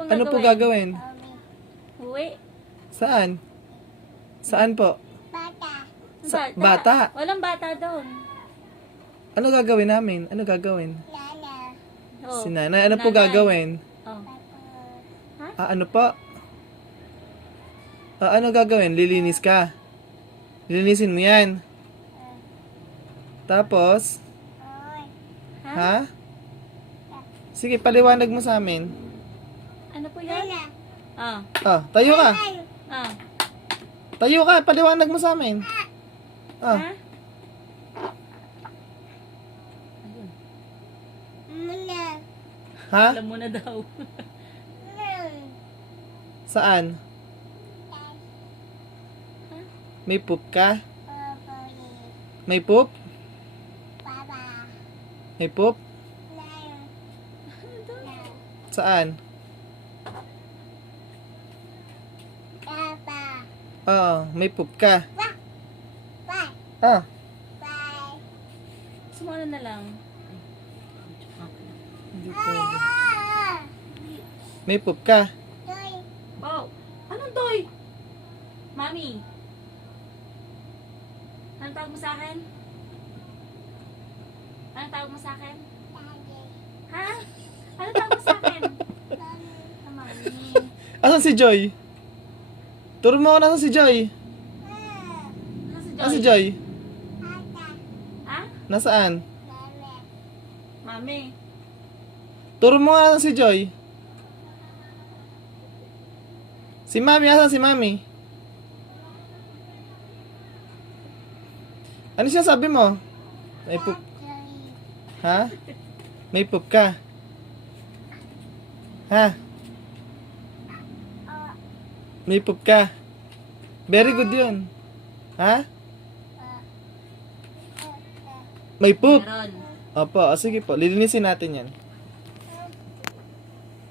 pong Ano po gagawin? Uwi. Saan? Saan po? Bata. Bata? Walang bata doon. Ano gagawin namin? Ano gagawin? Oh. Si nanay. Ano po Nanay. gagawin? Oh. Ano po? Ano gagawin? Lilinis ka? Lilinisin mo yan? Tapos? Ha? Sige, paliwanag mo sa amin. Ano po yan? Ah. Tayo ka. Ah. Tayo ka, paliwanag mo sa amin. Ha? Ha? Alam mo na daw. Saan? May poop ka? May poop? May poop? Saan? Oo, may poop ka. Sumano na lang. Hindi pwede. May poop ka. Oh. Anong toy? Mami. Anong tawag mo sa akin? Anong tawag mo sa akin? Ha? Anong tawag mo sa akin? Mami. Asan si Joy? Turo mo ako nasan si Joy. Ano si Asan si Joy? Joy? Ha? Nasaan? Mami. Turo mo nga nasan si Joy. Si Mami, asan si Mami? Ano siya sabi mo? May poop. Ha? May poop ka? Ha? May poop ka? Very good yun. Ha? May poop? Meron. Opo, sige po. Lilinisin natin yan.